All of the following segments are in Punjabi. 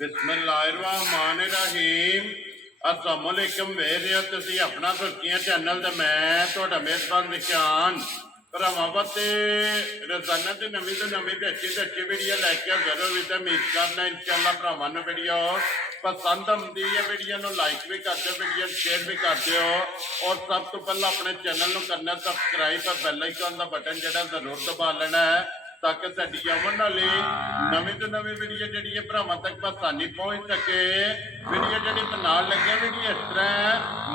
बिस्मिल्लाहिर्रहमानिर्रहीम अस्सलामुअलैकुम वेख रहे हो तुसीं अपना सुर्खियां चैनल ते मैं तुहाडा मेज़बान निशान भरावां वास्ते रोजाना ते नवीं ते अच्छी वीडियो लैके हाज़र होई ते उम्मीद करना इंशाअल्लाह भरावां नूं वीडियो पसंद आउंदी है। वीडियो नूं लाइक भी कर दिओ, वीडियो शेयर भी कर दिओ और सब तो पहला अपने चैनल नूं करना सबसक्राइब और बैल आइकन का बटन जिहड़ा जरूर दबा लेना है ताकि साडी आउण वाली नवीं तो नवीं वीडियो जिहड़ी है भरावां तक आसानी पहुँच सके। वीडियो जिहड़ी बनाउण लगे वीडियो इस तरह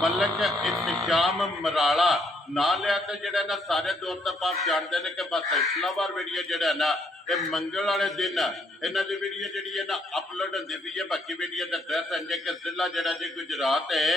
मलक इत्तिशाम मराला ना लिया तो जिहड़ा ना सारे दोस्त आप जानते हैं कि बस इस्लामाबाद वीडियो जिहड़ा ना ये मंगल वाले दिन इन्हां दी वीडियो जिहड़ी है ना अपलोड होंदी पई है। बाकी वीडियो दा एड्रैस है कि जिला जिहड़ा जी गुजरात है,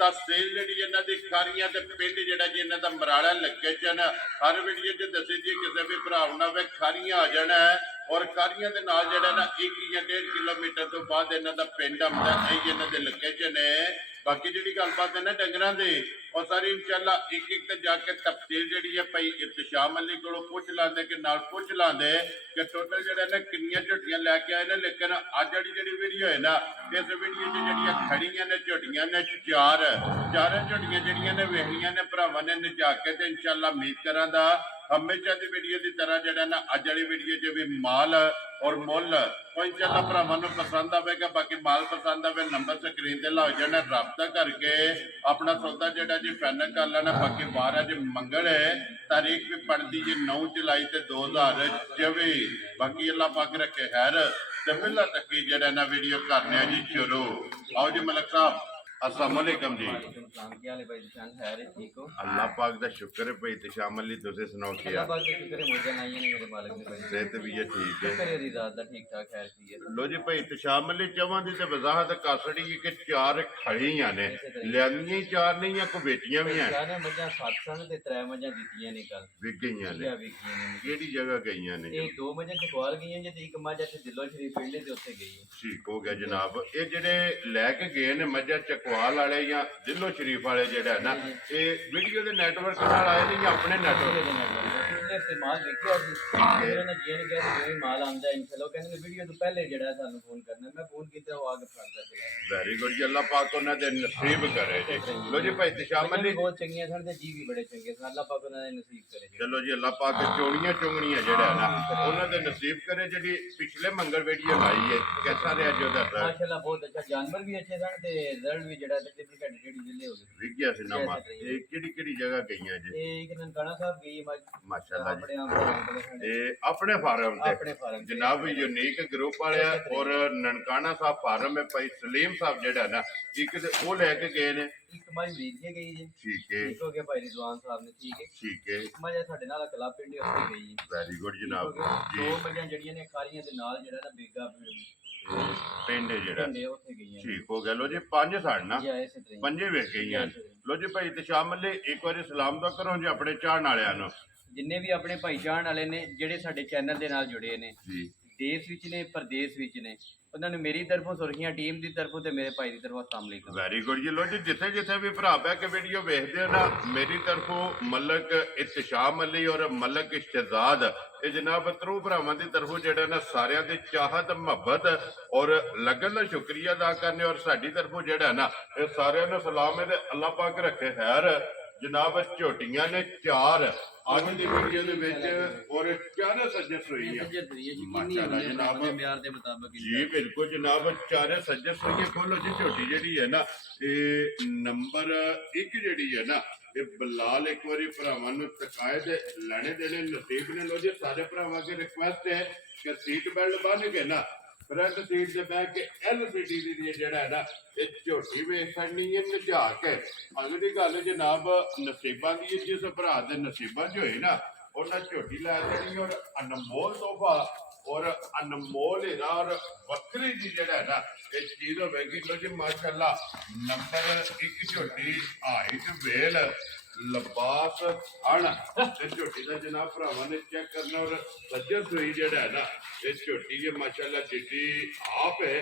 तहसील जिहड़ी इन्हां दी खारियां ते पिंड जिहड़ा जी इन्हां दा मराला लोकेशन हर वीडियो च दसी जी किसी भी भरा ना वे खारियां आ जाना है और खारियां दे नाल जिहड़ा ना 1 या 1.5 किलोमीटर तो बाद इन्हां दा पिंड आउंदा है, इन्हां दे लोकेशन है। बाकी जी गलबात है ना डंगरां दी और सारी इंशाअल्लाह एक ते जाके तफसील जी है भाई इत्तिशाम अली को पुछ लाते कि नाल पुछ लाते कि टोटल जो ना किनिया झोटियां लैके आए ने। लेकिन अज जी वीडियो है ना इस वीडियो च जी खड़िया ने झोटियां ने चार झोटियां जड़िया ने वेखलियां ने भरावां ने नचा के तो इंशाअल्लाह उम्मीद करा हमेशा की वीडियो की तरह जो ना अज वाली वीडियो च भी माल और मुल इंशाअल्लाह भरावां नूं पसंद आएगा। बाकी माल पसंद आए नंबर स्क्रीन ते ला जाना, रबता करके अपना सौदा जो जी फाइनल कर लेना। बाकी बार अज मंगल है, तारीख भी पड़ती जी 9 जुलाई 2024। बाकी अल्लाह पाक रखे खैर ते मिला तक जरा ना वीडियो करने जी शुरू। आओ जी मलिक साहब अस्सलामुअलैकुम जी। अल्लाह पाक दा शुक्र है भाई इत्तिशाम अली तुसीं सुनाओ क्या सेहत भी है ठीक है। लो जी भाई इत्तिशाम अली चवां दी ते वजाहत कर छड़ी कि चार खड़ियां ने लियांदियां चार नहीं या कोई बेटियां भी हैं विक गईयां ने केड़ी जगह गईयां ने? ठीक हो गया जनाब। ये जेडे लैके गए ने मझा चकवाल वाले या दिलो शरीफ वाले जेड़ा है ना ये वीडियो के नेटवर्क नाल आए ने या अपने नेटवर्क माल देखिया जी ने जेन गया जो माल आंदा इंशाल्लाह कहने वीडियो तो पहले जेड़ा सानू फोन करना मैं फोन कीता वो आगे फोन करके वेरी गुड जी अल्लाह पाक उन्हां दे नसीब करे जी। लो जी भाई इत्तिशाम अली बहुत चंगियां सन ते जी भी बड़े चंगे सन अल्लाह पाक उन्हां दे नसीब करे। चलो जी अल्लाह पाक चोणियां चुंगणियां जेड़ा है ना उन्हां दे नसीब करे। जेडी पिछले मंगल वीडियो लाई है कैसा रहा जो दा माशाल्लाह बहुत अच्छा जानवर भी अच्छे सन ते रिजल्ट भी जेड़ा तकरीबन घट जेडी जिले हो गई विक गया सी ना माल। ये केड़ी जगह गईयां जी? एक ननकाना साहब गई माशाल्लाह जी अपने फार्म से जनाब यूनिक ग्रुप वाले और ननकाना साहब फार्म है भाई सलीम साहब जेड़ा ना एक वो लैके गए ने एक माई वीर के गई जी ठीक है एक हो गया भाई रिजवान साहब ने ठीक है एक मजा साडे नाल कला पिंड उत्ते गई जी वेरी गुड जनाब जी। दो मजा जड़ियां ने खारियां दे नाल जेड़ा ना बेगा पिंड जेड़ा ठीक हो गया। लो जी पंज साढ़ना पंजे वेख गईयां। लो जी भाई इत्तिशाम अली एक बार सलाम तो करो जी अपने चाहण वालियां नूं जिन्ने भी अपने भाई चाहण वाले ने जेडे साडे चैनल दे नाल जुड़े ने देश विच ने परदेश विच ने उन्हां नूं मेरी तरफों सुर्खियां टीम दी तरफों ते मेरे भाई दी तरफों अस्सलाम वालेकुम। वेरी गुड जी। लो जी जिथे जिथे भी भरा पै के वीडियो वेखदे हो ना मेरी तरफों मलक इत्तिशाम अली और मलक शहजाद ये जनाब त्रो भरावां दी तरफों जेड़ा ना सारियां दी चाहत मुहब्बत और लगन दा शुक्रिया अदा करने और साडी तरफों जेड़ा ना सारियां नूं सलाम है ते अल्लाह पाक रखे खैर। जनाब झोटियां ने चार आज की वीडियो दे विच और चारे सज्जस हुई है माशाल्लाह जनाब जी बिल्कुल जनाब चारे सज्जस हुई है। खोलो जी झोटी जी है ना ये नंबर 1 जी है ना ये बलाल एक बार भरावां नूं तकाए दे लैने देने नसीब ने। लो जी सारे भरावां की रिक्वेस्ट है कि सीट बेल्ट बन के ना फ्रंट सीट से बह के LCD दी जेड़ा है ना ये झोटी वेख छड़नी है नचा के। अगली गल जनाब नसीबां दी जिस भरा दे नसीबां च होई ना उन्हें झोटी लै देनी और अनमोल तोहफा और अनमोल हीरा और वक्री जी जेड़ा है ना ये चीज होगी। लो जी माशाल्लाह नंबर 1 झोटी हाइट वेल लबास आना झोटी का जनाब भरावां ने चेक करना और सज्जन सुई जेड़ा है ना ये झोटी है माशाल्लाह जिड्डी आप है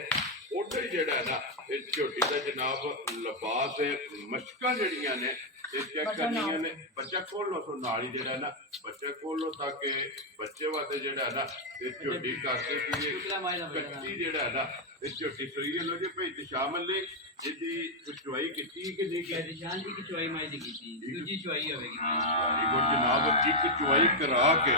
ओडा ही जेड़ा है ना ये झोटी का जनाब लबास है मशकां जड़ियां ने ਇਹ ਚੈੱਕ ਕਰਨੀਆਂ ਨੇ। ਬੱਚਾ ਖੋਲ ਲੋ ਸੋ ਨਾਲ ਹੀ ਜਿਹੜਾ ਨਾ ਬੱਚਾ ਖੋਲ ਲੋ ਤਾਂ ਕਿ ਬੱਚੇ ਵਾਸਤੇ ਜਿਹੜਾ ਨਾ ਇਹ ਝੋਟੀ ਕਰਕੇ ਕਿ ਕੱਚੀ ਜਿਹੜਾ ਨਾ ਇਹ ਝੋਟੀ ਸੋਈ ਲੋ ਜੀ ਭਾਈ ਤੇ ਸ਼ਾਮਲ ਨੇ ਜਿਹਦੀ ਚੁਆਈ ਕੀਤੀ ਕਿ ਨਹੀਂ ਕੀਤੀ ਸ਼ਾਨ ਦੀ ਚੁਆਈ ਮਾਈ ਦੀ ਕੀਤੀ ਦੂਜੀ ਚੁਆਈ ਹੋਵੇਗੀ ਗੁੱਡ ਜਨਾਬ ਇੱਕ ਚੁਆਈ ਕਰਾ ਕੇ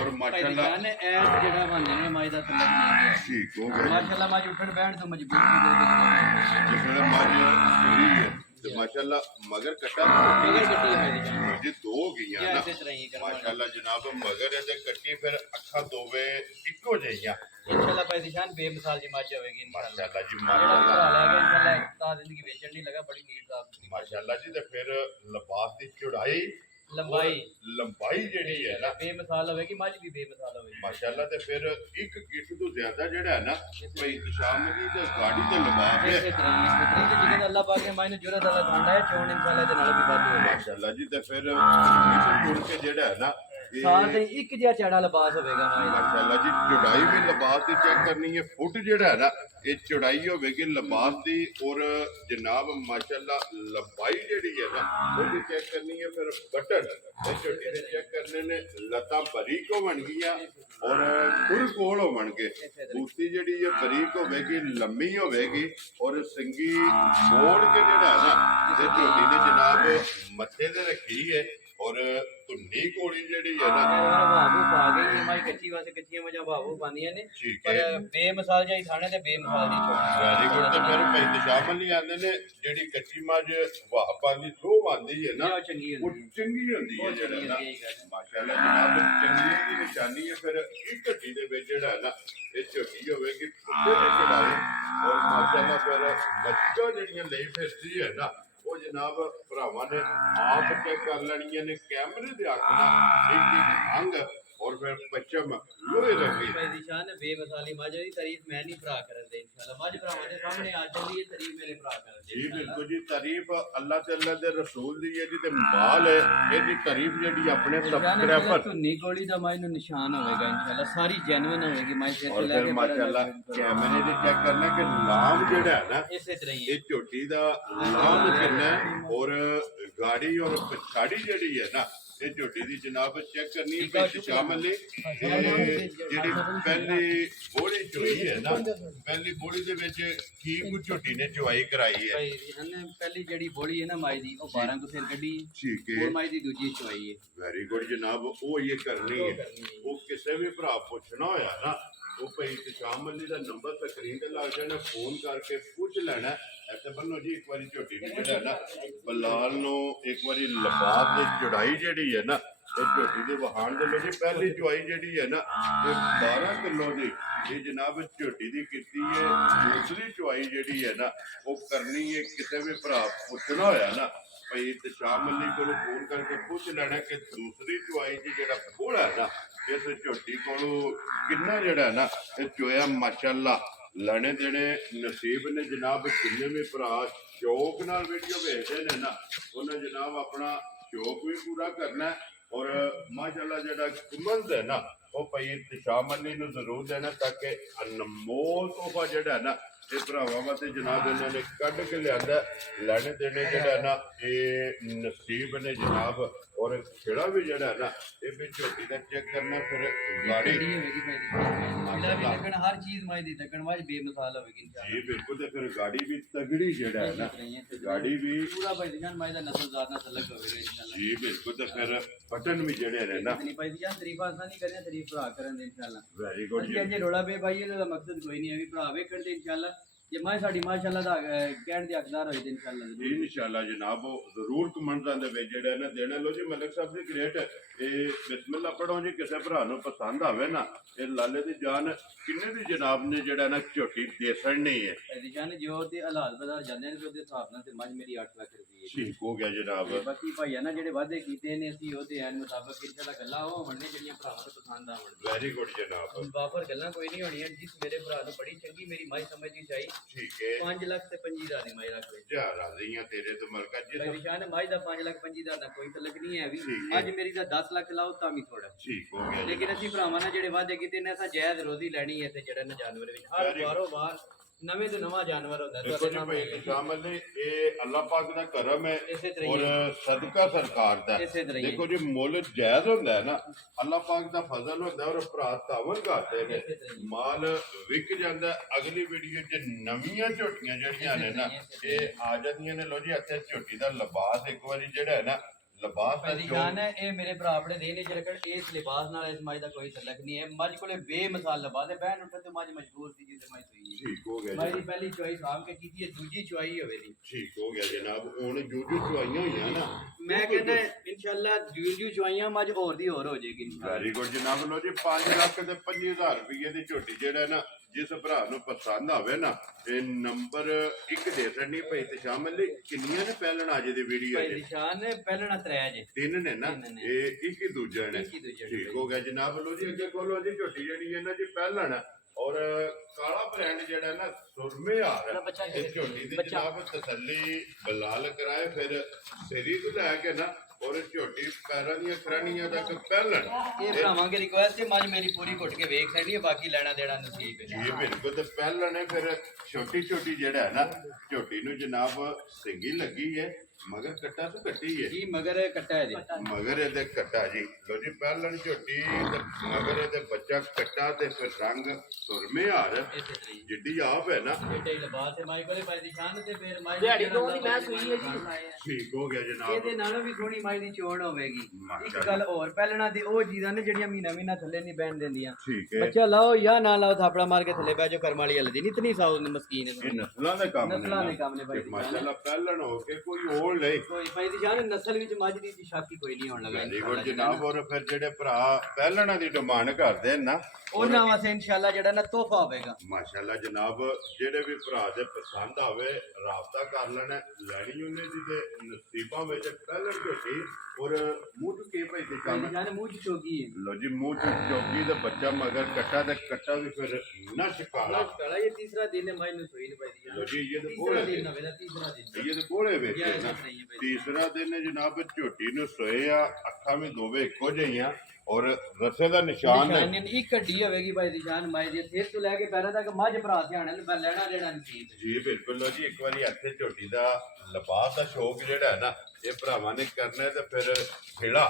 ਔਰ ਮਾਸ਼ਾਅੱਲਾ ਨੇ ਐਸ ਜਿਹੜਾ ਬੰਦੇ ਨੇ ਮਾਈ ਦਾ ਤਲਕ ਨਹੀਂ ਹੈ ਠੀਕ ਹੋ ਗਿਆ ਮਾਸ਼ਾਅੱਲਾ ਮਾਈ ਉੱਠਣ ਬੈਠ ਤੋਂ ਮਜਬੂਰ ਹੋ ਜਿਸ ਵੇਲੇ ਮਾਜੀ ਸਹੀ ਹੈ ਤੇ ਮਾਸ਼ਾਅੱਲਾ ਮਗਰ ਕੱਟਾ ਮਗਰ ਕੱਟੀ ਹੋਈ ਦੀ ਜੀ ਦੋ ਗਈਆਂ ਨਾ ਇਸੇ ਤਰ੍ਹਾਂ ਹੀ ਕਰਵਾਉਣਾ ਮਾਸ਼ਾਅੱਲਾ ਜਨਾਬ ਮਗਰ ਤੇ ਕੱਟੀ ਫਿਰ ਅੱਖਾਂ ਦੋਵੇਂ ਇੱਕੋ ਜਿਹੀਆਂ इंशाल्लाह भाई निशान बेमिसाल जी मज होगी इंशाल्लाह माशाअल्लाह जी जेड़ा माशाअल्लाह भरा लेगा इंशाल्लाह ता जिंदगी बेचण नहीं लगा बड़ी नीट साफ माशाअल्लाह जी ते फिर लिबास की चौड़ाई लंबाई ਜਿਹੜੀ ਹੈ ਨਾ बेमिसाल होगी मज भी बेमिसाल होगी माशाअल्लाह ਤੇ ਫਿਰ ਇੱਕ ਗਿੱਟ ਤੋਂ ਜ਼ਿਆਦਾ ਜਿਹੜਾ ਹੈ ਨਾ ਭਈ ਸ਼ਾਮ ਦੀ ਤੇ ਗਾੜੀ ਤੇ ਲਿਬਾਸ ਹੈ ਇਸੇ ਤਰ੍ਹਾਂ ਹੀ ਜਿਵੇਂ ਅੱਲਾਹ ਪਾਕ ਨੇ ਮਾਇਨੇ ਜੁਰਤ ਅੱਲਾਹ ਖਾਂਦਾ ਹੈ ਚੋਣ ਇੰਸ਼ਾਅੱਲਾਹ ਦੇ ਨਾਲ ਵੀ ਵੱਧ ਹੋਵੇ ਮਾਸ਼ਾਅੱਲਾ ਜੀ ਤੇ ਫਿਰ ਇਸ ਜੁੜ ਕੇ ਜਿਹੜਾ ਹੈ ਨਾ ਸਾਰ ਦੇ ਇੱਕ ਜਿਹਾ ਚੜਾ ਲਿਬਾਸ ਹੋਵੇਗਾ ਮਾਸ਼ਾਅੱਲਾ ਜੀ ਚੌੜਾਈ ਵੀ ਲਿਬਾਸ ਦੀ ਚੈੱਕ ਕਰਨੀ ਹੈ ਫੁੱਟ ਜਿਹੜਾ ਹੈ ਨਾ ਇਹ ਚੌੜਾਈ ਹੋਵੇਗੀ ਲਿਬਾਸ ਦੀ ਔਰ ਜਨਾਬ ਮਾਸ਼ਾਅੱਲਾ ਲੰਬਾਈ ਜਿਹੜੀ ਹੈ ਨਾ ਉਹਦੀ ਚੈੱਕ ਕਰਨੀ ਹੈ ਫਿਰ ਬਟਨ ਇਹ ਛੋਟੀ ਦੇ ਚੈੱਕ ਕਰਨੇ ਨੇ ਲੱਤਾਂ ਬਰੀਕ ਹੋਣ ਗਈਆਂ ਔਰ ਖੁਰ ਕੋਲ ਹੋਣਗੇ ਕੁਸ਼ਤੀ ਜਿਹੜੀ ਹੈ ਬਰੀਕ ਹੋਵੇਗੀ ਲੰਮੀ ਹੋਵੇਗੀ ਔਰ ਸਿੰਗੀ ਮੋੜ ਕੇ ਜਿਹੜਾ ਹੈ ਨਾ ਇਹ ਝੋਟੀ ਨੇ ਜਨਾਬ ਮੱਥੇ ਤੇ ਰੱਖੀ ਹੈ और धुन्नी घोड़ी जेड़ी है ना भावू पा गई हमारी कच्ची वास्ते कच्चियां मजा भावू पानियां ने पर बेमिसाल जाई थाने ते बेमिसाल दी छोड़ वेरी गुड ते फिर भाई निशामल ही आंदे ने जेड़ी कच्ची मज वाह पानी लो आंदी है ना वो चंगी होंदी है जेड़ा ना माशाल्लाह जनाब चंगी दी निशानी है फिर एक घटी दे विच जेड़ा ना ये झोटी होवेगी कुत्ते ने चढ़ाई और माशाल्लाह फिर बच्चा जेड़ियां ले फिरदी है ना ਉਹ ਜਨਾਬ ਭਰਾਵਾਂ ਨੇ ਆਪ ਚੈੱਕ ਕਰ ਲੈਣੀਆਂ ਨੇ ਕੈਮਰੇ ਦੇ ਅੱਖ ਨਾਲ ਇੱਕ ਇੱਕ ਅੰਗ और फिर पश्चिम लोहे रंगी निशान बेमिसाली मज दी तारीफ मैं नहीं भरा करन दे इंशाल्लाह मज भरावां दे सामने आ चली है तारीफ मेरे भरा कर दे जी बिल्कुल जी तारीफ अल्लाह ते अल्लाह दे रसूल दी है जी ते माल है ਇਹਦੀ ਤਾਰੀਫ ਜਿਹੜੀ ਆਪਣੇ ਸਬਸਕ੍ਰਾਈਬਰ ਧੁੰਨੀ ਗੋਲੀ ਦਾ ਮਾਇਨੂੰ ਨਿਸ਼ਾਨ ਹੋਵੇਗਾ ਇੰਸ਼ਾਅੱਲਾ ਸਾਰੀ ਜੈਨੂਇਨ ਹੋਵੇਗੀ ਮੈਂ ਸਿਰ ਤੇ ਲੈ ਕੇ ਮਾਸ਼ਾਅੱਲਾ ਕੈਮਰੇ ਦੇ ਚੈੱਕ ਕਰਨਾ ਕਿ ਲਾਮ ਜਿਹੜਾ ਹੈ ਨਾ ਇਸੇ ਤਰ੍ਹਾਂ ਹੀ ਇਹ ਝੋਟੀ ਦਾ ਲਾਮ ਕਿੰਨਾ ਔਰ ਗਾੜੀ ਔਰ ਪਛਾੜੀ ਜਿਹੜੀ ਹੈ ਨਾ ਇਹ ਝੋਟੀ ਦੀ ਜਨਾਬ ਚੈੱਕ ਕਰਨੀ ਹੈ ਕਿ ਸ਼ਾਮਲ ਨੇ ਜਿਹੜੀ ਪਹਿਲੀ ਬੋਲੀ ਚੋਈ ਹੈ ਨਾ ਪਹਿਲੀ ਬੋਲੀ ਦੇ ਵਿੱਚ ਕੀ ਕੁ ਝੋਟੀ ਨੇ ਚੁਆਈ ਕਰਾਈ ਹੈ ਇਹਨੇ ਪਹਿਲੀ ਜਿਹੜੀ ਬੋਲੀ ਹੈ ਨਾ ਮਾਈ ਦੀ ਉਹ 12 ਕੁ ਸਿਰ ਕੱਢੀ ਠੀਕ ਹੈ ਉਹ ਮਾਈ ਦੀ ਦੂਜੀ ਚੁਆਈ ਹੈ ਵੈਰੀ ਗੁੱਡ ਜਨਾਬ ਉਹ ਇਹ ਕਰਨੀ ਹੈ ਉਹ ਕਿਸੇ ਵੀ ਭਰਾ ਪੁੱਛਣਾ ਹੋਇਆ ਨਾ ਉਹ ਭਾਈ ਤੇ ਸ਼ਾਮਲ ਦਾ ਨੰਬਰ ਸਕਰੀਨ ਤੇ ਲੱਗ ਜਾਣਾ ਫੋਨ ਕਰਕੇ ਪੁੱਛ ਲੈਣਾ ऐसे बनो जी एक बारी झोटी ਜਿਹੜਾ ਨਾ ਬਲਾਲ ਨੂੰ ਇੱਕ ਵਾਰੀ ਲਬਾਸ ਦੀ ਚੜਾਈ ਜਿਹੜੀ ਹੈ ਨਾ ਇਹ ਝੋਟੀ ਦੇ ਵਹਾਣ ਦੇ ਵਿੱਚ ਪਹਿਲੀ ਚੁਆਈ ਜਿਹੜੀ ਹੈ ਨਾ ਇਹ 12 ਕਿਲੋ ਦੀ ਇਹ ਜਨਾਬ ਝੋਟੀ ਦੀ ਕੀਤੀ ਹੈ ਦੂਸਰੀ ਚੁਆਈ ਜਿਹੜੀ ਹੈ ਨਾ ਉਹ ਕਰਨੀ ਹੈ ਕਿਸੇ ਵੀ ਭਰਾ ਪੁੱਛਣਾ ਹੋਇਆ ਨਾ ਭਾਈ ਤੇ ਸ਼ਾਮਲ ਲਈ ਕੋਲ ਫੋਨ ਕਰਕੇ ਪੁੱਛ ਲੈਣਾ ਕਿ ਦੂਸਰੀ ਚੁਆਈ ਦੀ ਜਿਹੜਾ ਬੋਲਾ ਨਾ ਇਸ ਝੋਟੀ ਕੋਲੋਂ ਕਿੰਨਾ ਜਿਹੜਾ ਨਾ ਇਹ ਚੋਇਆ ਮਾਸ਼ਾਅੱਲਾ ਲੈਣੇ ਦੇਣੇ ਨਸੀਬ ਨੇ ਜਨਾਬ ਜਿੰਨੇ ਵੀ ਭਰਾ ਸ਼ੌਕ ਨਾਲ ਵੀਡੀਓ ਵੇਖਦੇ ਨੇ ਨਾ ਉਹਨਾਂ ਜਨਾਬ ਆਪਣਾ ਸ਼ੌਕ ਵੀ ਪੂਰਾ ਕਰਨਾ ਔਰ ਮਾਸ਼ਾਅੱਲਾ ਜਿਹੜਾ ਕੁਮੰਦ ਹੈ ਨਾ ਉਹ ਭਾਈ ਤਸ਼ਾਮਲੀ ਨੂੰ ਜ਼ਰੂਰ ਦੇਣਾ ਤਾਂ ਕਿ ਅਨਮੋਲ ਤੋਹਫਾ ਜਿਹੜਾ ਨਾ ਇਹ ਭਰਾਵਾਂ ਵਾਸਤੇ ਜਨਾਬ ਇਹਨਾਂ ਨੇ ਕੱਢ ਕੇ ਲਿਆਂਦਾ ਲੈਣੇ ਦੇਣੇ ਜਿਹੜਾ ਨਾ ਇਹ ਨਸੀਬ ਨੇ ਜਨਾਬ ਔਰ ਖੇੜਾ ਵੀ ਜਿਹੜਾ ਨਾ ਇਹ ਵੀ ਝੋਟੀ ਦਾ ਚੈੱਕ ਕਰਨਾ ਫਿਰ ਗਾੜੀ लेकिन हर चीज माई दी तकन वाज बेमिसाल होगी जी बिल्कुल ते फिर गाड़ी भी तगड़ी जेड़ा है ना गाड़ी भी पूरा भाई जान माई दा नस्ल जात ना तलक होवेगा इंशाल्लाह जी बिल्कुल ते फिर बटन भी जेड़े ने ना नहीं भाई जान तारीफ आसा नहीं करने तारीफ भरा करन दे इंशाल्लाह वेरी गुड जी अजे रोड़ा बे भाई ਇਹਦਾ ਮਕਸਦ ਕੋਈ ਨਹੀਂ ਹੈ ਵੀ ਭਰਾ ਵੇਖਣ ਦੇ इंशाल्लाह ਜੇ ਮੈਂ ਸਾਡੀ ਮਾਸ਼ਾਅੱਲਾ ਦਾ ਕਹਿਣ ਦੇ ਹੱਕਦਾਰ ਹੋਏ ਤੇ इंशाल्लाह जी इंशाल्लाह जनाब जरूर कमेंट्स ਦੇ ਵਿੱਚ ਜਿਹੜਾ ਨਾ ਦੇਣਾ ਲੋ ਜੀ ਮਲਕ ਸਾਹਿਬ ਦੀ ਗ੍ਰੇਟ ਇਹ ਬਿਸਮਿਲ੍ਲਾ ਪੜੋ ਜੀ ਕਿਸੇ ਭਰਾ ਨੂੰ ਪਸੰਦ ਆਵੇ ਨਾ ਇਹ ਲਾਲੇ ਦੀ ਜਾਨ ਕਿੰਨੇ ਦੀ ਜਨਾਬ ਨੇ ਜਿਹੜਾ ਨਾ ਝੋਟੀ ਦੇਸਣ ਨਹੀਂ ਹੈ ਜਾਨ ਜੋ ਤੇ ਹਾਲਾਤ ਬਦਲ ਜਾਂਦੇ ਨੇ ਉਹਦੇ ਹਿਸਾਬ ਨਾਲ ਤੇ ਮੱਝ ਮੇਰੀ 8 ਲੱਖ ਰੁਪਏ ਠੀਕ ਹੋ ਗਿਆ ਜਨਾਬ ਬਾਕੀ ਭਾਈਆ ਨਾ ਜਿਹੜੇ ਵਾਅਦੇ ਕੀਤੇ ਨੇ ਅਸੀਂ ਉਹਦੇ ਐਨ ਮੁਤਾਬਕ ਇੰਸ਼ਾਅੱਲਾ ਗੱਲਾਂ ਉਹ ਹੋਣਗੇ ਜਿਹੜੀਆਂ ਭਰਾਵਾਂ ਨੂੰ ਪਸੰਦ ਆਉਣਗੀਆਂ ਵੈਰੀ ਗੁੱਡ ਜਨਾਬ ਬਾਫਰ ਗੱਲਾਂ ਕੋਈ ਨਹੀਂ ਹੋਣੀਆਂ ਜਿਸ ਮੇਰੇ ਭਰਾ ਨੂੰ ਬੜੀ ਚੰਗੀ ਮੇਰੀ ਮਾਈ ਸਮਝਦੀ ਚਾਹੀ ਠੀਕ ਹੈ 5 ਲੱਖ ਤੇ 25,000 ਦੀ ਮਾਈ ਰੱਖ ਲਈ ਜਾ ਰਾਜ਼ੀਆਂ ਤੇਰੇ ਤੇ ਮਲਕਾ ਜੀ ਭਾਈ ਨਿਸ਼ਾਨ ਮਾਈ ਦਾ 5 ਲੱਖ 25,000 ਦਾ ਕੋਈ ਤਲਕ ਨਹੀਂ ਹੈ ਵੀ ਅੱਜ ਮੇਰੀ ਦਾ 10 ਲੱਖ ਲਾਓ ਤਾਂ ਵੀ ਥੋੜਾ ਠੀਕ ਹੋ ਗਿਆ ਲੇਕਿਨ ਅਸੀਂ ਭਰਾਵਾਂ ਨਾਲ ਜਿਹੜੇ ਵਾਅਦੇ ਕੀਤੇ ਨੇ ਅਸਾਂ ਜਾਇਜ਼ ਰੋਜ਼ੀ ਲੈਣੀ ਹੈ ਤੇ ਜਿਹੜਾ ਨਾ ਜਾਨਵਰ ਵਿੱਚ ਹਰ ਵਾਰੋ ਵਾਰ ਨਵੇਂ ਤੋਂ ਨਵਾਂ ਜਾਨਵਰ ਹੁੰਦਾ ਦੇਖੋ ਤੁਹਾਡੇ ਜੀ ਸਾਹਮਣੇ ਭਾਈ ਸ਼ਾਮਲ ਨੇ ਇਹ ਅੱਲਾਹ ਪਾਕ ਦਾ ਕਰਮ ਹੈ ਇਸੇ ਤਰ੍ਹਾਂ ਔਰ ਹੀ ਸਦਕਾ ਸਰਕਾਰ ਦਾ ਇਸੇ ਤਰ੍ਹਾਂ ਹੀ ਦੇਖੋ ਜੀ ਮੁੱਲ ਜਾਇਜ਼ ਹੁੰਦਾ ਹੈ ਨਾ ਅੱਲਾਹ ਪਾਕ ਦਾ ਫਜ਼ਲ ਹੁੰਦਾ ਔਰ ਭਰਾ ਤਾਵਨ ਕਰਦੇ ਨੇ ਇਸੇ ਤਰ੍ਹਾਂ ਹੀ ਮਾਲ ਵਿਕ ਜਾਂਦਾ ਹੈ। ਅਗਲੀ ਵੀਡੀਓ 'ਚ ਨਵੀਆਂ ਝੋਟੀਆਂ ਜਿਹੜੀਆਂ ਨੇ ਨਾ ਇਹ ਆ ਜਾਂਦੀਆਂ ਨੇ। ਲੋ ਜੀ ਇੱਥੇ ਝੋਟੀ ਦਾ ਲਿਬਾਸ ਇੱਕ ਵਾਰੀ ਜਿਹੜਾ ਹੈ ਨਾ ਲਿਬਾਸ ਦਾ ਭਾਈ ਜਾਨ ਹੈ ਇਹ ਮੇਰੇ ਭਰਾ ਆਪਣੇ ਦੇ ਨੇ ਜਿਹੜਾ ਇਸ ਲਿਬਾਸ ਨਾਲ ਇਸ ਮੱਝ ਦਾ ਕੋਈ ਤਲਕ ਨਹੀਂ ਹੈ। ਮੱਝ ਕੋਲੇ ਬੇਮਿਸਾਲ ਲਿਬਾਸ ਹੈ। ਬਹਿਣ ਉੱਠਣ ਤੇ ਮੱਝ ਮਜਬੂਰ ਸੀ ਜਿੱਦੇ ਮੱਝ ਸੋਈ ਹੈ। ਠੀਕ ਹੋ ਗਿਆ ਮੱਝ ਜੀ, ਦੀ ਪਹਿਲੀ ਚੁਆਈ ਸਾਂਭ ਕੇ ਕੀਤੀ ਹੈ, ਦੂਜੀ ਚੁਆਈ ਹੋਵੇ ਦੀ ਠੀਕ ਹੋ ਗਿਆ ਜਨਾਬ। ਹੁਣ ਜੋ ਚੁਆਈਆਂ ਹੋਈਆਂ ਨਾ ਮੈਂ ਕਹਿੰਦਾ ਇਨਸ਼ਾਅੱਲਾ ਜੂ ਚੁਆਈਆਂ ਮੱਝ ਹੋਰ ਦੀ ਹੋਰ ਹੋ ਜਾਏਗੀ ਇਨਸ਼ਾਅੱਲਾ। ਵੈਰੀ ਗੁੱਡ ਜਨਾਬ। ਲੋ ਜੀ 5 ਲੱਖ ਤੇ 25000 ਰੁਪਏ ਦੀ ਝੋਟੀ ਜਿਹੜਾ ਨਾ ਜਿਸ ਭਰਾ ਨੂੰ ਪਸੰਦ ਆਵੇ ਨਾ ਇਹ ਨੰਬਰ 1 ਦੇ ਸਕਣੀ ਭਾਈ ਤੇ ਸ਼ਾਮਲ ਲਈ ਕਿੰਨੀਆਂ ਨੇ ਪਹਿਲਣ ਅੱਜ ਦੀ ਵੀਡੀਓ ਭਾਈ 'ਚ ਨਿਸ਼ਾਨ ਨੇ ਪਹਿਲਣਾ ਤਰਿਆ ਜੇ ਤਿੰਨ ਨੇ ਨਾ ਤਿੰਨ ਨੇ। ਇਹ ਇੱਕ ਹੀ ਦੂਜਾ ਨੇ। ਇੱਕ ਹੀ ਦੂਜੇ ਨੇ ਠੀਕ ਹੋ ਗਿਆ ਜਨਾਬ। ਲੋ ਜੀ ਅੱਗੇ ਕੋਲੋਂ ਜੀ ਝੋਟੀ ਜਿਹੜੀ ਹੈ ਨਾ ਜੀ ਪਹਿਲਣ ਔਰ ਕਾਲਾ ਬ੍ਰਾਂਡ ਜਿਹੜਾ ਨਾ ਸੁਰਮੇ ਆ ਰਿਹਾ ਇਹ ਝੋਟੀ ਦੀ ਜਨਾਬ ਤਸੱਲੀ ਬਲਾਲ ਕਰਾਏ ਫਿਰ ਸਰੀ ਤੋਂ ਲੈ ਕੇ ਨਾ ਔਰ ਝੋਟੀ ਪੈਰਾਂ ਦੀਆਂ ਖਰਾਣੀਆਂ ਤੱਕ ਪਹਿਲਣ ਇਹ ਭਰਾਵਾਂ ਦੀ ਰਿਕੁਐਸਟ ਹੈ ਮੱਝ ਮੇਰੀ ਪੂਰੀ ਘੁੱਟ ਕੇ ਵੇਖ ਸਕਦੀ ਹੈ ਬਾਕੀ ਲੈਣਾ ਦੇਣਾ ਨਸੀਬ ਹੈ। ਇਹ ਬਿਲਕੁਲ ਤੇ ਪਹਿਲਣ ਹੈ ਫਿਰ ਛੋਟੀ ਛੋਟੀ ਜਿਹੜਾ ਹੈ ਨਾ ਝੋਟੀ ਨੂੰ ਜਨਾਬ ਸਿੰਗੀ ਲੱਗੀ ਹੈ ਮਗਰ ਕੱਟਾ ਤੋਂ ਕੱਟੀ ਹੈ ਜੀ ਮਗਰ ਕੱਟਾ ਹੈ ਜੀ ਮਗਰ ਇਹਦੇ ਕੱਟਾ ਜੀ। ਲੋ ਜੀ ਪਹਿਲਣ ਝੋਟੀ ਤੇ ਮਗਰ ਇਹਦੇ ਬੱਚਾ ਕੱਟਾ ਤੇ ਫਿਰ ਰੰਗ ਸੁਰਮੇ ਹਾਰ ਇਸੇ ਤਰ੍ਹਾਂ ਹੀ ਜਿੱਡੀ ਆਪ ਹੈ ਨਾ ਬੇਟੇ ਲਿਬਾਸ ਹੈ ਮਾਈ ਕੋਲੇ ਭਾਈ ਨਿਸ਼ਾਨ ਤੇ ਫਿਰ ਮਾਈ ਦਿਹਾੜੀ ਦੋ ਦੀ ਮੈਂ ਸੂਈ ਹੈ ਜੀ। ਠੀਕ ਹੋ ਗਿਆ ਜਨਾਬ। ਇਹਦੇ ਨਾਲੋਂ ਵੀ ਸੋਹਣੀ ਮਾਈ ਦੀ ਚੋਣ ਹੋਵੇਗੀ। ਇੱਕ ਮਾਸ਼ਾਅੱਲਾ। ਗੱਲ ਹੋਰ ਪਹਿਲਣਾ ਦੀ ਉਹ ਚੀਜ਼ਾਂ ਨੇ ਜਿਹੜੀਆਂ ਮਹੀਨਾ ਥੱਲੇ ਨਹੀਂ ਬਹਿਣ ਦਿੰਦੀਆਂ। ਠੀਕ ਹੈ ਬੱਚਾ ਲਾਓ ਜਾਂ ਨਾ ਲਾਓ ਥਾਪੜਾ ਮਾਰ ਕੇ ਥੱਲੇ ਬਹਿ ਜਾਓ ਕਰਮ ਵਾਲੀ ਹਲਦੀ ਨਹੀਂ ਇਤਨੀ ਸਾਊ ਮਸਕੀਨ ਹੈ ਇਹ ਨਸਲਾਂ ਦੇ ਕੰਮ ਨੇ ਨਸਲਾਂ ਨਾ। ਦੇ ਕੰਮ ਨੇ ਭਾਈ ਤੇ ਮਾਸ਼ਾਅੱਲਾ ਪਹਿਲਣ ਹੋ ਕੇ ਕੋਈ ਹੋਰ ਲੈ ਕੋਈ ਭਾਈ ਦੀ ਜਾਨ ਨਸਲ ਵਿੱਚ ਮੱਝ ਦੀ ਸ਼ਾਕੀ ਕੋਈ ਨਹੀਂ ਹੋਣ ਲੱਗਾ ਵੈਰੀ ਗੁੱਡ ਜਨਾਬ। ਔਰ ਫਿਰ ਜਿਹੜੇ ਭਰਾ ਪਹਿਲਣਾ ਦੀ ਡਿਮਾਂਡ ਕਰਦੇ ਨੇ ਨਾ ਉਹਨਾਂ ਵਾਸਤੇ ਇਨਸ਼ਾਅੱਲਾ ਜਿਹੜਾ ਨਾ ਤੋਹਫਾ ਹੋਵੇਗਾ। ਮਾਸ਼ਾਅੱਲਾ ਜਨਾਬ ਜਿਹੜੇ ਵੀ ਭਰਾ ਦੇ ਪਸੰਦ ਆਵੇ ਰਾਬਤਾ ਕਰ ਲੈਣਾ ਲੈਣੀ ਉਹਨੇ ਦੀ ਤੇ ਨਸੀਬਾਂ ਵਿੱਚ ਪਹਿਲਣ ਝੋਟੀ ਔਰ ਮੂੰਹ ਚੁੱਕੇ ਭਾਈ ਤੇ ਕੰਮ ਜਾਨ ਮੂੰਹ ਚ ਚੋਗੀ ਹੈ ਲੋ ਜੀ ਮੂੰਹ ਚ ਚੌਕੀ ਦਾ ਬੱਚਾ ਮਗਰ ਕੱਟਾ ਤੇ ਕੱਟਾ ਵੀ ਫਿਰ ਨਾ ਸ਼ਿਕਾਲਾ ਕਾਲਾ ਇਹ ਤੀਸਰਾ ਦਿਨ ਹੈ ਮੱਝ ਨੂੰ ਸੋਈ ਨਹੀਂ ਪਾਈ ਲੋ ਜੀ ਇਹ ਤਾਂ ਤੀਸਰਾ ਬੋਲੇ ਦਿਨ ਹੋਵੇ ਨਾ ਤੀਸਰਾ ਦਿਨ ਇਹ ਤਾਂ ਬੋਲੇ ਵਿੱਚ ਇਹ ਨਾ ਐਸਾ ਨਹੀਂ ਹੈ ਭਾਈ। ਤੀਸਰਾ ਦਿਨ ਜਨਾਬ ਝੋਟੀ ਨੂੰ ਸੋਏ ਆ ਅੱਖਾਂ ਵੀ ਦੋਵੇਂ ਇੱਕੋ ਜਿਹੀਆਂ ਔਰ ਰਸੇ ਦਾ ਨਿਸ਼ਾਨ ਹੈ ਨਿਸ਼ਾਨ ਇੱਕ ਹੱਡੀ ਹੋਵੇਗੀ ਭਾਈ ਦੀ ਜਾਨ ਮਾਈ ਦੇ ਸਿਰ ਤੋਂ ਲੈ ਕੇ ਪੈਰਾਂ ਤੱਕ ਮੱਝ ਭਰਾ ਧਿਆਨ ਲੈਣਾ ਦੇਣਾ ਨਸੀਬ ਹੈ। ਜੀ ਬਿਲਕੁਲ ਲੋ ਜੀ ਇੱਕ ਵਾਰੀ ਇੱਥੇ ਝੋਟੀ ਦਾ ਲਿਬਾਸ ਦਾ ਸ਼ੌਕ ਜਿਹੜਾ ਹੈ ਨਾ ਇਹ ਭਰਾਵਾਂ ਨੇ ਕਰਨਾ ਹੈ ਤੇ ਫਿਰ ਖੇੜਾ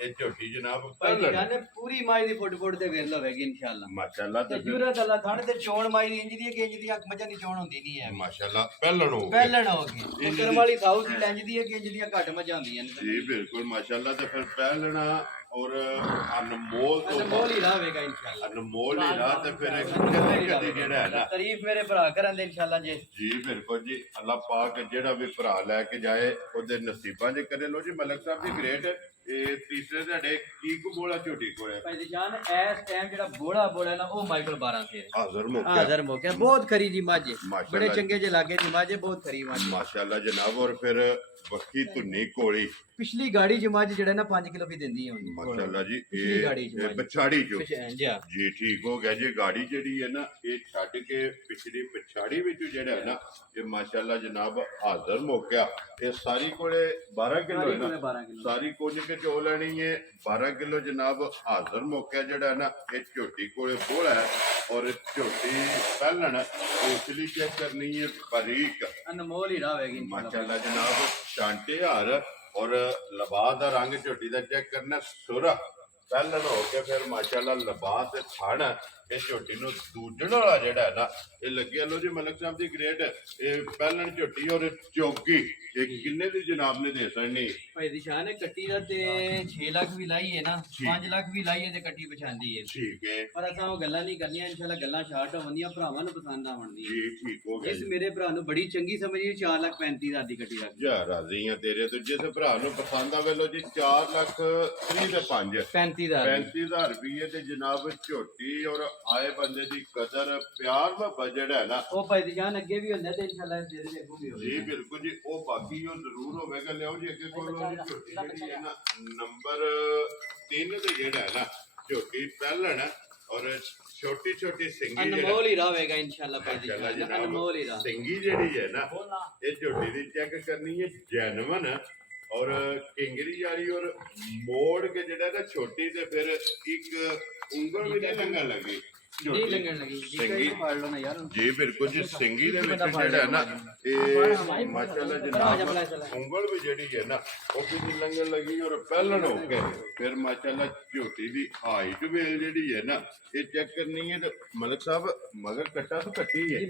ਇਹ ਝੋਟੀ ਜਨਾਬ ਭਾਈ ਦੀ ਪਹਿਲਣ ਜਾਨ ਪੂਰੀ ਮਾਈ ਦੀ ਫੁੱਟ ਤੇ ਵੇਰ ਲਵੇਗੀ ਇਨਸ਼ਾਅੱਲਾ। ਮਾਸ਼ਾਅੱਲਾ ਤੇ ਤੇ ਫਿਰ ਜੁਰਤ ਅੱਲਾ ਥਣ ਤੇ ਚੋਣ ਮਾਈ ਦੀ ਇੰਜ ਦੀ ਹੈ ਕਿ ਇੰਜ ਦੀ ਅੱਖ ਮੱਝਾਂ ਦੀ ਚੋਣ ਹੁੰਦੀ ਨਹੀਂ ਹੈ। ਮਾਸ਼ਾਅੱਲਾ ਪਹਿਲਣ ਹੋ ਗਈ। ਪਹਿਲਣ ਹੋ ਗਈ ਤੇ ਕਰਮ ਵਾਲੀ ਸਾਊ ਦੀ ਲੈਂਜ ਦੀ ਹੈ ਕਿ ਇੰਜ ਦੀਆਂ ਘੱਟ ਮੱਝਾਂ ਹੁੰਦੀਆਂ ਨੇ। ਜੀ ਬਿਲਕੁਲ ਮਾਸ਼ਾਅੱਲਾ ਤੇ ਫਿਰ ਪਹਿਲਣਾ ਔਰ ਅਨਮੋਲ ਤੋਂ ਅਨਮੋਲ ਹੀ ਰਹੇਗਾ ਇਨਸ਼ਾਅੱਲਾ। ਅਨਮੋਲ ਹੀ ਨਾ ਤੇ ਫਿਰ ਕਦੀ ਕਦੀ ਜਿਹੜਾ ਹੈ ਨਾ ਤਾਰੀਫ ਮੇਰੇ ਭਰਾ ਕਰਨ ਦੇ ਇਨਸ਼ਾਅੱਲਾ ਜੀ। ਜੀ ਬਿਲਕੁਲ ਜੀ ਅੱਲਾਹ ਪਾਕ ਜਿਹੜਾ ਵੀ ਭਰਾ ਲੈ ਕੇ ਜਾਏ ਉਹਦੇ ਨਸੀਬਾਂ ਦੇ ਕਰੇ। ਲੋ ਜੀ ਮਲਕ ਸਾਹਿਬ ਦੀ ਗ੍ਰੇਟ ਇਹ ਤੀਸਰੇ ਤੁਹਾਡੇ ਕੀ ਕੁ ਬੋਲਾ ਝੋਟੀ ਕੋਲੇ ਭਾਈ ਦੀ ਜਾਨ ਇਸ ਟਾਈਮ ਜਿਹੜਾ ਬੋੜਾ ਨਾ ਉਹ ਮਾਈਕਲ 12 ਫੇਰ ਹਾਜ਼ਰ ਮੌਕਾ ਹਾਜ਼ਰ ਮੌਕੇ ਬਹੁਤ ਖਰੀ ਜੀ ਮੱਝ ਮਾਸ਼ਾਅੱਲਾ। ਬੜੇ ਚੰਗੇ ਜੇ ਲਾਗੇ ਦੀ ਮੱਝ ਬਹੁਤ ਖਰੀ ਮੱਝ। ਮਾਸ਼ਾਅੱਲਾ ਜਨਾਬ। ਔਰ ਫਿਰ ਬੱਕੀ ਧੁੰਨੀ ਕੋਲੀ ਪਿਛਲੀ ਗਾੜੀ ਚ ਮੱਝ ਜਿਹੜਾ ਨਾ 5 ਕਿਲੋ ਵੀ ਦਿੰਦੀ ਹੈ ਹੁਣ ਮਾਸ਼ਾਅੱਲਾ ਜੀ ਪਿਛਲੀ ਗਾੜੀ ਚ ਇਹ ਮੱਝ। ਪਛਾੜੀ ਚੋ ਜੀ ਜੀ ਠੀਕ ਹੋ ਗਿਆ ਜੀ। ਗਾੜੀ ਜਿਹੜੀ ਹੈ ਨਾ ਇਹ ਛੱਡ ਕੇ ਪਿਛਲੀ ਪਛਾੜੀ ਵਿੱਚ ਜਿਹੜਾ ਹੈ ਨਾ ਇਹ ਮਾਸ਼ਾਅੱਲਾ ਜਨਾਬ ਹਾਜ਼ਰ ਮੌਕਿਆ ਇਹ ਸਾਰੀ ਕੋਲੇ 12 ਕਿਲੋ ਹੈ ਨਾ 12 ਕਿਲੋ ਸਾਰੀ ਕੁਝ ਕੇ ਚੋ ਲੈਣੀ ਹੈ 12 ਕਿਲੋ ਜਨਾਬ ਹਾਜ਼ਰ ਮੌਕਿਆ ਜਿਹੜਾ ਹੈ ਨਾ ਇਹ ਝੋਟੀ ਕੋਲੇ ਬੋਲਾ ਹੈ ਔਰ ਝੋਟੀ ਪਹਿਲਣ ਉਸਲੀ ਚੈੱਕ ਕਰਨੀ ਹੈ ਬਰੀਕ ਅਨਮੋਲ ਹੀ ਰਹੇਗੀ ਇਨਸ਼ਾਅੱਲਾ। ਮਾਸ਼ਾਅੱਲਾ ਜਨਾਬ ਛਾਂਟੇ ਹਾਰ ਔਰ ਲਿਬਾਸ ਦਾ ਰੰਗ ਝੋਟੀ ਦਾ ਚੈੱਕ ਕਰਨਾ ਸੁਰਾ ਪਹਿਲਣ ਹੋ ਕੇ ਫਿਰ ਮਾਸ਼ਾਅੱਲਾ ਲਿਬਾਸ ਤੇ ਥਣ ਇਹ ਝੋਟੀ ਨੂੰ ਦੂਜਣ ਵਾਲਾ ਜਿਹੜਾ ਹੈ ਨਾ ਇਹ ਲੱਗਿਆ। ਲੋ ਜੀ ਮਲਕ ਸਾਹਿਬ ਦੀ ਗ੍ਰੇਟ ਇਹ ਪਹਿਲਣ ਝੋਟੀ ਔਰ ਚੌਕੀ ਇਹ ਕਿੰਨੇ ਦੀ ਜਨਾਬ ਨੇ ਦੇ ਸਕਣੀ ਭਾਈ ਦੀ ਸ਼ਾਨ ਹੈ ਕੱਟੀ ਦਾ ਤੇ 6 ਲੱਖ ਵੀ ਲਾਈਏ ਨਾ 5 ਲੱਖ ਵੀ ਲਾਈਏ ਤੇ ਕੱਟੀ ਪਛਾਂਦੀ ਹੈ। ਠੀਕ ਹੈ ਪਰ ਅਸਾਂ ਉਹ ਗੱਲਾਂ ਨਹੀਂ ਕਰਨੀਆਂ ਇਨਸ਼ਾਅੱਲਾ ਗੱਲਾਂ ਸ਼ਾਰਟ ਹੋਣੀਆਂ ਭਰਾਵਾਂ ਨੂੰ ਪਸੰਦ ਆਉਣਦੀਆਂ। ਜੀ ਠੀਕ ਹੋ ਗਿਆ ਇਸ ਜੀ। ਮੇਰੇ ਭਰਾ ਨੂੰ ਬੜੀ ਚੰਗੀ ਸਮਝੀ 4 ਲੱਖ 35,000 ਦੀ ਕੱਟੀ ਰੱਖ ਜਾ ਰਾਜ਼ੀ ਆ ਤੇਰੇ ਤੋਂ ਜਿਸ ਭਰਾ ਨੂੰ ਪਸੰਦ ਆਵੇ। ਲੋ ਜੀ 4 ਲੱਖ 30 ਤੇ 5 35,000 35,000 ਰੁਪਏ ਤੇ ਜਨਾਬ ਝੋਟੀ ਔਰ ਆਏ ਬੰਦੇ ਦੀ ਕਦਰ ਪਿਆਰ ਦਾ ਬਜਟ ਹੈ ਨਾ ਉਹ ਭਾਈ ਦੀ ਜਾਨ ਅੱਗੇ ਵੀ ਹੁੰਦਾ ਤੇ ਇਨਸ਼ਾਅੱਲਾ ਇਸ ਦੇ ਅੱਗੋਂ ਵੀ ਜੀ ਹੋਵੇਗਾ। ਬਿਲਕੁਲ ਜੀ ਉਹ ਬਾਕੀ ਉਹ ਜ਼ਰੂਰ ਹੋਵੇਗਾ। ਲਿਆਓ ਜੀ ਅੱਗੇ ਕੋਲ ਉਹ ਝੋਟੀ ਜਿਹੜੀ ਹੈ ਨਾ ਨੰਬਰ 3 ਤੇ ਜਿਹੜਾ ਹੈ ਨਾ ਝੋਟੀ ਪਹਿਲਣ ਔਰ ਛੋਟੀ ਛੋਟੀ ਸਿੰਗੀ ਅਨਮੋਲ ਹੀ ਰਹੇਗਾ ਇਨਸ਼ਾਅੱਲਾ ਭਾਈ ਦੀ ਮਾਸ਼ਾਅੱਲਾ ਜਾਨ ਜਨਾਬ। ਅਨਮੋਲ ਹੀ ਰਹਾ। ਸਿੰਗੀ ਜਿਹੜੀ ਹੈ ਨਾ ਇਹ ਝੋਟੀ ਦੀ ਚੈੱਕ ਕਰਨੀ ਹੈ ਜੈਨੂਨ ਔਰ ਕਿੰਗਰੀ ਵਾਲੀ ਔਰ ਮੋੜ ਕੇ ਜਿਹੜਾ ਨਾ ਛੋਟੀ ਤੇ ਫਿਰ ਇੱਕ ਉਂਗਲ ਵੀ ਨਹੀਂ ਲੰਘਣ ਲੱਗੀ ਨਹੀਂ ਲੰਗਣ ਲੱਗੀ ਸਿੰਗੀ ਫੜ ਲਓ ਨਾ ਯਾਰ ਜੀ ਬਿਲਕੁਲ ਜੀ ਸਿੰਗੀ ਦੇ ਵਿੱਚ ਜਿਹੜਾ ਹੈ ਨਾ ਇਹ ਮਾਸ਼ਾਅੱਲਾ ਜਨਾਬ ਉਂਗਲ ਵੀ ਜਿਹੜੀ ਹੈ ਨਾ ਉਹ ਵੀ ਲੰਗਣ ਲੱਗੀ ਔਰ ਪਹਿਲਣ ਹੋ ਕੇ ਫਿਰ ਮਾਸ਼ਾਅੱਲਾ ਝੋਟੀ ਦੀ ਹਾਈਟ ਵੇਲ ਜਿਹੜੀ ਹੈ ਨਾ ਇਹ ਚੈੱਕ ਕਰਨੀ ਹੈ ਤੇ ਮਲਕ ਸਾਹਿਬ ਮਗਰ ਕੱਟਾ ਤੋਂ ਕੱਟੀ ਹੈ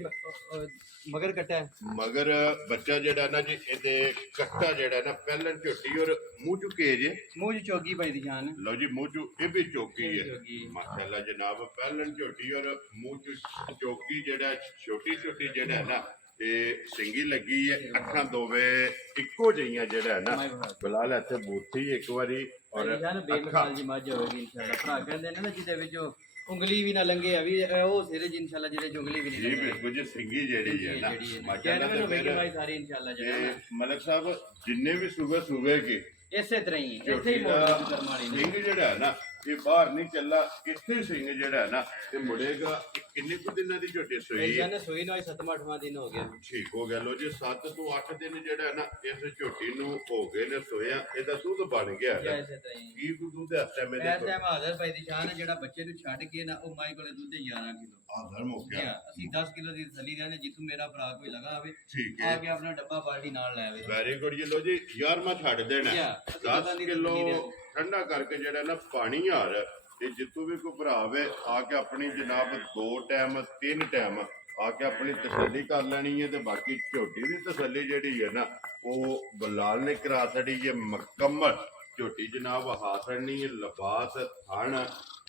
ਮਗਰ ਕੱਟਿਆ ਮਗਰ ਬੱਚਾ ਜਿਹੜਾ ਨਾ ਜੀ ਇਹਦੇ ਕੱਟਾ ਜਿਹੜਾ ਨਾ ਪਹਿਲਣ ਝੋਟੀ ਔਰ ਮੂੰਹ ਚੁੱਕੇ ਜੇ ਮੂੰਹ ਚ ਚੋਗੀ ਪਈ ਦੀ ਜਾਨ ਲਓ ਜੀ ਮੂੰਹ ਚੋਂ ਇਹ ਵੀ ਚੌਕੀ ਹੈ ਚੋਗੀ। ਮਾਸ਼ਾਅੱਲਾ ਜਨਾਬ ਪਹਿਲਣ ਝੋਟੀ ਔਰ ਮੂੰਹ ਚ ਚੌਕੀ ਜਿਹੜਾ ਛੋਟੀ ਛੋਟੀ ਜਿਹੜਾ ਹੈ ਨਾ ਇਹ ਸਿੰਗੀ ਲੱਗੀ ਹੈ ਅੱਖਾਂ ਦੋਵੇਂ ਇੱਕੋ ਜਿਹੀਆਂ ਜਿਹੜਾ ਹੈ ਨਾ ਬਿਲਾਲ ਇੱਥੇ ਬੂਥੀ ਇੱਕ ਵਾਰੀ ਔਰ ਜਾਨ ਬੇਮਿਸਾਲ ਜੀ ਮੱਝ ਹੋਵੇਗੀ ਇਨਸ਼ਾਅੱਲਾ ਭਰਾ ਕਹਿੰਦੇ ਨੇ ਨਾ ਜਿਹਦੇ ਵਿੱਚ ਉਂਗਲੀ ਵੀ ਨਾ ਲੰਗੇ ਆ ਵੀ ਉਹ ਸਿਰੇ ਜੀ ਇਨਸ਼ਾਅੱਲਾ ਜਿਹਦੇ ਚ ਉਂਗਲੀ ਵੀ ਨਹੀਂ ਜੀ ਬਿਲਕੁਲ ਜੀ ਸਿੰਗੀ ਜਿਹੜੀ ਹੈ ਨਾ ਮਾਸ਼ਾਅੱਲਾ ਕਹਿੰਦੇ ਤੇ ਨੇ ਭਾਈ ਸਾਰੀ ਇਨਸ਼ਾਅੱਲਾ ਜਿਹੜਾ ਮਲਕ ਸਾਹਿਬ ਜਿੰਨੇ ਵੀ ਸੂਬੇ ਕੇ ਇਸੇ ਤਰ੍ਹਾਂ ਹੀ ਇੱਥੇ ਹੀ ਮੋੜਨਾ ਕਰਮ ਵਾਲੀ ਨੇ ਸਿੰਘ ਜਿਹੜਾ ਹੈ ਨਾ ਇਹ ਬਾਹਰ ਨਹੀਂ ਚੱਲਾ ਇੱਥੇ ਸਿੰਘ ਜਿਹੜਾ ਹੈ ਨਾ ਇਹ ਮੁੜੇਗਾ ਇਹ ਕਿੰਨੇ ਕੁ ਦਿਨਾਂ ਦੀ ਝੋਟੀ ਸੋਈ ਹੈ ਜਾਨੇ ਸੋਈ ਨੂੰ 7ਵਾਂ 8ਵਾਂ ਦਿਨ ਹੋ ਗਿਆ ਠੀਕ ਹੋ ਗਿਆ ਲੋ ਜੀ 7 ਤੋਂ 8 ਦਿਨ ਜਿਹੜਾ ਹੈ ਨਾ ਇਸ ਝੋਟੀ ਨੂੰ ਹੋ ਗਏ ਨੇ ਸੋਇਆ ਇਹਦਾ ਦੁੱਧ ਬਣ ਗਿਆ ਹੈ ਇਸੇ ਤਰ੍ਹਾਂ ਹੀ ਕੀ ਦੁੱਧ ਹੈ ਇਸ ਟਾਈਮ ਇਸ ਇਹਦੇ ਟਾਈਮ ਹਾਜ਼ਰ ਭਾਈ ਦੀ ਸ਼ਾਨ ਜਿਹੜਾ ਬੱਚੇ ਨੂੰ ਛੱਡ ਕੇ ਨਾ ਉਹ ਮਾਈ ਕੋਲੇ ਦੁੱਧ 11 ਕਿਲੋ ਆਧਰ ਮੁੱਕ ਗਿਆ ਅਸੀਂ 10 ਕਿਲੋ ਦੀ ਥੱਲੀ ਦੇ ਜਿੱਥੋਂ ਮੇਰਾ ਭਰਾ ਕੋਈ ਲਗਾ ਆਵੇ ਠੀਕ ਆ ਹੈ ਕੇ ਆਪਣਾ ਡੱਬਾ ਬਾਲਟੀ ਨਾਲ ਲੈ ਆਵੇ ਵੈਰੀ ਗੁੱਡ ਜੀ ਲੋ ਜੀ 11ਵਾਂ ਛੱਡ ਦੇਣਾ ਅਸੀਂ 10 ਕਿਲੋ ਠੰਡਾ ਕਰਕੇ ਜਿਹੜਾ ਨਾ ਪਾਣੀ ਹਾਰ ਇਹ ਜਿੱਤੋਂ ਵੀ ਕੋਈ ਭਰਾ ਆਵੇ ਆ ਕੇ ਆਪਣੀ ਜਨਾਬ 2 ਟਾਈਮ 3 ਟਾਈਮ ਆ ਕੇ ਆਪਣੀ ਤਸੱਲੀ ਕਰ ਲੈਣੀ ਹੈ ਤੇ ਬਾਕੀ ਝੋਟੀ ਦੀ ਤਸੱਲੀ ਜਿਹੜੀ ਹੈ ਨਾ ਉਹ ਬਲਾਲ ਨੇ ਕਰਾ ਛੜੀ ਹੈ ਮੁਕੰਮਲ ਝੋਟੀ ਜਨਾਬ ਹਾਸਣੀ ਲਿਬਾਸ ਥਣ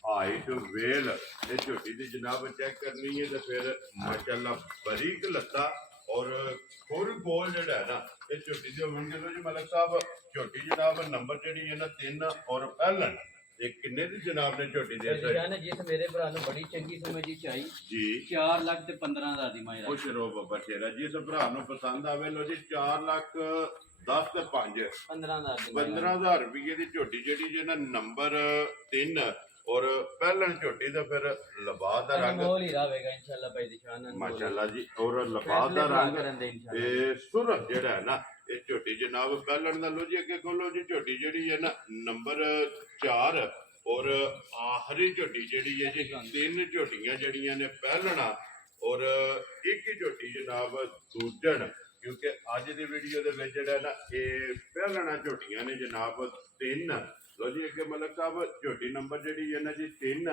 ਹਾਈਟ ਵੇਲ ਇਹ ਝੋਟੀ ਦੀ ਜਨਾਬ ਚੈੱਕ ਕਰਨੀ ਹੈ ਤੇ ਫਿਰ ਮਾਸ਼ਾਅੱਲਾ ਬਰੀਕ ਲੱਤਾ ਔਰ ਖੁਰ ਗੋਲ ਜਿਹੜਾ ਹੈ ਨਾ ਇਹ ਝੋਟੀ ਦੇ ਹੋਣਗੇ ਲੋ ਜੀ ਮਲਕ ਸਾਹਿਬ ਝੋਟੀ ਜਨਾਬ ਨੰਬਰ ਜਿਹੜੀ ਹੈ ਨਾ 3 ਔਰ ਪਹਿਲਣ ਇਹ ਕਿੰਨੇ ਦੀ ਜਨਾਬ ਨੇ ਝੋਟੀ ਦੇ ਦਿੱਤਾ ਜਾਨ ਜਿਸ ਮੇਰੇ ਭਰਾ ਨੂੰ ਬੜੀ ਚੰਗੀ ਸਮਝੀ ਚਾਹੀ ਜੀ 4 ਲੱਖ ਤੇ 15,000 ਦੀ ਮਾਇਰਾ ਖੁਸ਼ ਰਹੋ ਬੱਬਾ ਸ਼ੇਰਾ ਜਿਸ ਭਰਾ ਨੂੰ ਪਸੰਦ ਆਵੇ ਲੋ ਜੀ 4 ਲੱਖ 10 ਤੇ 5 15,000 ਦੀ 15,000 ਰੁਪਏ ਦੀ ਝੋਟੀ ਜਿਹੜੀ ਜੇ ਨਾ ਨੰਬਰ 3 ਔਰ ਪਹਿਲਣ ਝੋਟੀ ਦਾ ਫਿਰ ਲਿਬਾਸ ਦਾ ਰੰਗ ਮੋਲ ਹੀ ਰਾਵੇਗਾ ਇਨਸ਼ਾਅੱਲਾ ਭਾਈ ਦੀ ਸ਼ਾਨ ਮਾਸ਼ਾਅੱਲਾ ਜੀ ਔਰ ਲਿਬਾਸ ਦਾ ਰੰਗ ਇਹ ਸੁਰਤ ਜਿਹੜਾ ਹੈ ਨਾ ਇਹ ਝੋਟੀ ਜਨਾਬ ਪਹਿਲਣ ਦਾ ਲੋ ਜੀ ਅੱਗੇ ਖੋਲੋ ਜੀ ਝੋਟੀ ਜਿਹੜੀ ਹੈ ਨਾ ਨੰਬਰ 4 ਔਰ ਆਖਰੀ ਝੋਟੀ ਜਿਹੜੀ ਹੈ ਜੀ 3 ਝੋਟੀਆਂ ਜਿਹੜੀਆਂ ਨੇ ਪਹਿਲਣਾ ਔਰ ਇੱਕ ਹੀ ਝੋਟੀ ਜਨਾਬ ਦੂਜਣ ਕਿਉਂਕਿ ਅੱਜ ਦੀ ਵੀਡੀਓ ਦੇ ਵਿੱਚ ਜਿਹੜਾ ਨਾ ਇਹ ਪਹਿਲਣਾ ਝੋਟੀਆਂ ਨੇ ਜਨਾਬ 3 ਲੋ ਜੀ ਅੱਗੇ ਮਲਕ ਸਾਹਿਬ ਝੋਟੀ ਨੰਬਰ ਜਿਹੜੀ ਹੈ ਨਾ ਜੀ 3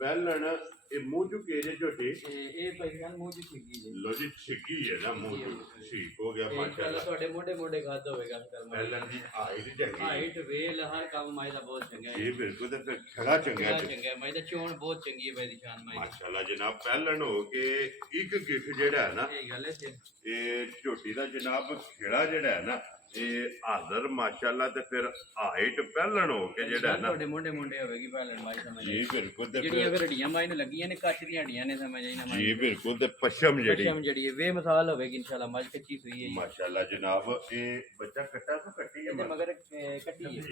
ਪਹਿਲਣ ਇਹ ਮੂੰਹ ਚੁੱਕੇ ਜੇ ਝੋਟੀ ਇਹ ਭਾਈ ਜਾਨ ਮੂੰਹ ਦੀ ਛਿੱਗੀ ਜੀ ਲੋ ਜੀ ਛਿੱਗੀ ਹੈ ਨਾ ਮੂੰਹ ਚੁੱਕ ਠੀਕ ਹੋ ਗਿਆ ਮਾਸ਼ਾਅੱਲਾ ਤੁਹਾਡੇ ਮੋਢੇ ਖਾਦ ਹੋਵੇਗਾ ਕਰਮ ਪਹਿਲਣ ਦੀ ਹਾਈਟ ਚੰਗੀ ਹਾਈਟ ਵੇਲ ਹਰ ਕੰਮ ਮਾਈ ਦਾ ਬਹੁਤ ਚੰਗਾ ਹੈ ਇਹ ਬਿਲਕੁਲ ਤੇ ਫਿਰ ਖੜਾ ਚੰਗਾ ਜੀ ਚੰਗਾ ਮਾਈ ਦਾ ਚੋਣ ਬਹੁਤ ਚੰਗੀ ਹੈ ਭਾਈ ਦੀ ਸ਼ਾਨ ਮਾਈ ਮਾਸ਼ਾਅੱਲਾ ਜਨਾਬ ਪਹਿਲਣ ਹੋ ਕੇ ਇੱਕ ਗਿੱਠ ਜਿਹੜਾ ਹੈ ਨਾ ਇਹ ਗੱਲ ਹੈ ਇਹ ਝੋਟੀ ਦਾ ਜਨਾਬ ਖੇੜਾ ਜਿਹੜਾ ਹੈ ਨਾ ਇਹ ਹਾਜ਼ਰ ਮਾਸ਼ਾਅੱਲਾ ਤੇ ਫਿਰ ਹਾਈਟ ਪਹਿਲਣ ਹੋ ਕੇ ਜਿਹੜਾ ਨਾ ਤੁਹਾਡੇ ਮੋਢੇ ਹੋਵੇਗੀ ਪਹਿਲਣ ਮਾਈ ਸਮਝ ਜੀ ਬਿਲਕੁਲ ਤੇ ਜਿਹੜੀਆਂ ਫਿਰ ਹੱਡੀਆਂ ਮਾਈ ਨੂੰ ਲੱਗੀਆਂ ਨੇ ਕੱਚ ਦੀਆਂ ਹੱਡੀਆਂ ਨੇ ਸਮਝ ਆਈ ਨਾ ਮਾਈ ਜੀ ਬਿਲਕੁਲ ਤੇ ਪਸ਼ਮ ਜਿਹੜੀ ਪਸ਼ਮ ਜਿਹੜੀ ਹੈ ਬੇਮਿਸਾਲ ਹੋਵੇਗੀ ਇਨਸ਼ਾਅੱਲਾ ਮੱਝ ਕੱਚੀ ਸੂਈ ਹੈ ਮਾਸ਼ਾਅੱਲਾ ਜਨਾਬ ਇਹ ਬੱਚਾ ਕੱਟਾ ਤੋਂ ਕੱਟੀ ਹੈ ਇਹਦੇ ਮਗਰ ਕੱਟੀ ਹੈ ਜੀ ਕੱਟੀ ਹੈ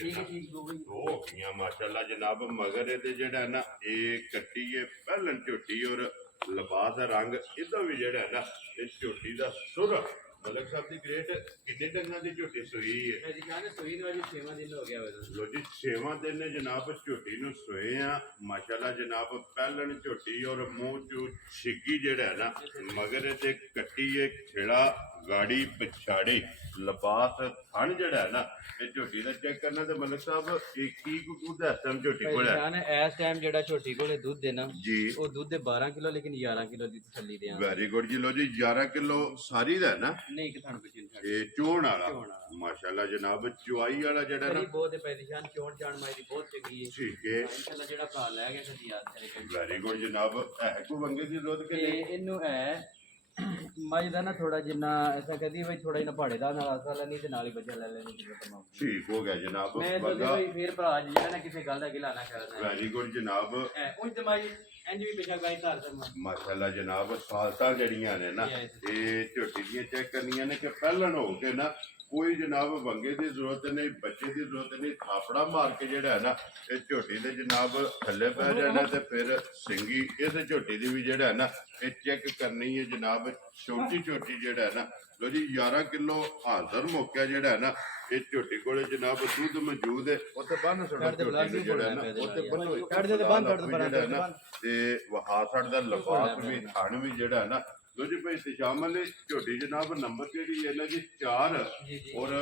ਠੀਕ ਨਾ। ਹੈ ਠੀਕ ਹੋ ਗਈ ਦੋ ਹੋ ਗਈਆਂ ਮਾਸ਼ਾਅੱਲਾ ਜਨਾਬ ਮਗਰ ਇਹਦੇ ਜਿਹੜਾ ਨਾ ਇਹ ਕੱਟੀ ਹੈ ਪਹਿਲਣ ਝੋਟੀ ਔਰ ਲਿਬਾਸ ਦਾ ਰੰਗ ਇਹਦਾ ਵੀ ਜਿਹੜਾ ਨਾ ਇਹ ਝੋਟੀ ਦਾ ਸੁਰ ਮਲਕ ਸਾਹਿਬ ਦੀ ਗ੍ਰੇਟ ਕਿੰਨੇ ਡੰਗਾਂ ਦੀ ਝੋਟੀ ਸੋਈ ਹੈ ਜੀ ਜਾਨੇ ਸੂਈ ਨੂੰ ਅਜੇ 6ਵਾਂ ਦਿਨ ਹੋ ਗਿਆ ਹੋਵੇਗਾ ਲੋ ਜੀ 6ਵਾਂ ਦਿਨ ਨੇ ਜਨਾਬ ਝੋਟੀ ਨੂੰ ਸੋਏ ਆ ਮਾਸ਼ਾਅੱਲਾ ਜਨਾਬ ਪਹਿਲਣ ਝੋਟੀ ਔਰ ਮੂੰਹ ਚੋਂ ਛਿੱਗੀ ਜਿਹੜਾ ਹੈ ਨਾ ਮਗਰ ਤੇ ਕੱਟੀ ਹੈ ਖੇੜਾ ਗਾੜੀ ਪਛਾੜੀ ਲਿਬਾਸ ਥਣ ਜਿਹੜਾ ਹੈ ਨਾ ਇਹ ਝੋਟੀ ਦਾ ਚੈੱਕ ਕਰਨਾ ਤੇ ਮਲਕ ਸਾਹਿਬ ਇਹ ਕੀ ਕੁ ਦਾ ਸਮ ਝੋਟੀ ਕੋਲ ਹੈ ਜਾਨ ਇਸ ਟਾਈਮ ਜਿਹੜਾ ਝੋਟੀ ਕੋਲੇ ਦੁੱਧ ਦੇਣਾ ਜੀ ਉਹ ਦੁੱਧ ਦੇ 12 ਕਿਲੋ ਲੇਕਿਨ 11 ਕਿਲੋ ਦੀ ਤਸੱਲੀ ਦੇ ਆ ਵੈਰੀ ਗੁੱਡ ਜੀ ਲੋ ਜੀ 11 ਕਿਲੋ ਸਾਰੀ ਦਾ ਹੈ ਨਾ ਨਹੀਂ ਕਿ ਤੁਹਾਨੂੰ ਪਿਛੇ ਛੱਡ ਇਹ ਚੋਣ ਵਾਲਾ ਮਾਸ਼ਾਅੱਲਾ ਜਨਾਬ ਚੁਆਈ ਵਾਲਾ ਜਿਹੜਾ ਨਾ ਬਹੁਤ ਪੈ ਦੀ ਸ਼ਾਨ ਚੋਣ ਚਾਣ ਮਾਈ ਦੀ ਬਹੁਤ ਚੰਗੀ ਹੈ ਠੀਕ ਹੈ ਇਨਸ਼ਾਅੱਲਾ ਜਿਹੜਾ ਭਰਾ ਲੈ ਗਿਆ ਕਦੀ ਯਾਦ ਕਰੇਗਾ ਵੈਰੀ ਗੁੱਡ ਜਨਾਬ ਹੈ ਕੋ ਵੰਗੇ ਦੀ ਦੁੱਧ ਕਿ ਤੇ ਨਹੀਂ ਇਹਨੂੰ ਹੈ ਮੱਝ ਦਾ ਨਾ ਥੋੜਾ ਜਿੰਨਾ ਐਸਾ ਕਹਦੀ ਬਈ ਥੋੜਾ ਜਿਹਾ ਪਹਾੜੇ ਦਾ ਨਾਲ ਆਸਾ ਲੈਣੀ ਤੇ ਨਾਲ ਹੀ ਬੱਚਾ ਲੈ ਲੈਣੀ ਜਿਵੇਂ ਤਮਾਮ ਠੀਕ ਹੋ ਗਿਆ ਜਨਾਬ ਮੈਂ ਤਾਂ ਬੰਗਾ ਬਈ ਫੇਰ ਭਰਾ ਜਿਹੜਾ ਨਾ ਕਿਸੇ ਗੱਲ ਦਾ ਗਿਲਾ ਨਾ ਕਰਦਾ ਵੈਰੀ ਗੁੱਡ ਜਨਾਬ ਉਹ ਤੇ ਮਾਈ ਇੰਜ ਵੀ ਪਿਛਾ ਗਾਈ ਧਾਰ ਕਰਨਾ ਮਾਸ਼ਾਅੱਲਾ ਜਨਾਬ ਸਾਲਤਾਂ ਜਿਹੜੀਆਂ ਨੇ ਨਾ ਇਹ ਝੋਟੀ ਦੀਆਂ ਚੈੱਕ ਕਰਨੀਆਂ ਨੇ ਕਿ ਪਹਿਲਣ ਹੋ ਕੇ ਨਾ ਕੋਈ ਜਨਾਬ ਵੰਗੇ ਦੀ ਜ਼ਰੂਰਤ ਨਹੀਂ ਬੱਚੇ ਦੀ ਜ਼ਰੂਰਤ ਨਹੀਂ ਥਾਪੜਾ ਮਾਰ ਕੇ ਜਿਹੜਾ ਹੈ ਨਾ ਇਹ ਝੋਟੀ ਦੇ ਜਨਾਬ ਥੱਲੇ ਪੈ ਜਾਣਾ ਤੇ ਫਿਰ ਸਿੰਗੀ ਇਸ ਝੋਟੀ ਦੀ ਵੀ ਜਿਹੜਾ ਹੈ ਨਾ ਇਹ ਚੈੱਕ ਕਰਨੀ ਹੈ ਜਨਾਬ ਛੋਟੀ ਛੋਟੀ ਜਿਹੜਾ ਹੈ ਨਾ ਲੋ ਜੀ 11 ਕਿਲੋ ਹਾਜ਼ਰ ਮੌਕਿਆ ਜਿਹੜਾ ਹੈ ਨਾ ਇਹ ਝੋਟੀ ਕੋਲੇ ਜਨਾਬ ਦੁੱਧ ਮੌਜੂਦ ਹੈ ਉੱਥੇ ਬੰਨ ਛੱਡੋ ਝੋਟੀ ਨੂੰ ਜਿਹੜਾ ਹੈ ਨਾ ਉੱਥੇ ਬੰਨੋ ਕੱਢ ਦੇ ਤੇ ਬੰਨ ਛੱਡ ਜਿਹੜਾ ਹੈ ਨਾ ਤੇ ਵਹਾ ਛੱਡਦਾ ਲਿਫਾਫ ਵੀ ਥਣ ਵੀ ਜਿਹੜਾ ਹੈ ਨਾ ਲੋ ਜੀ ਭਾਈ ਇਤਸ਼ਾਮ ਅਲੀ ਝੋਟੀ ਜਨਾਬ ਨੰਬਰ ਜਿਹੜੀ ਹੈ ਇਹਨਾਂ ਦੀ 4 ਔਰ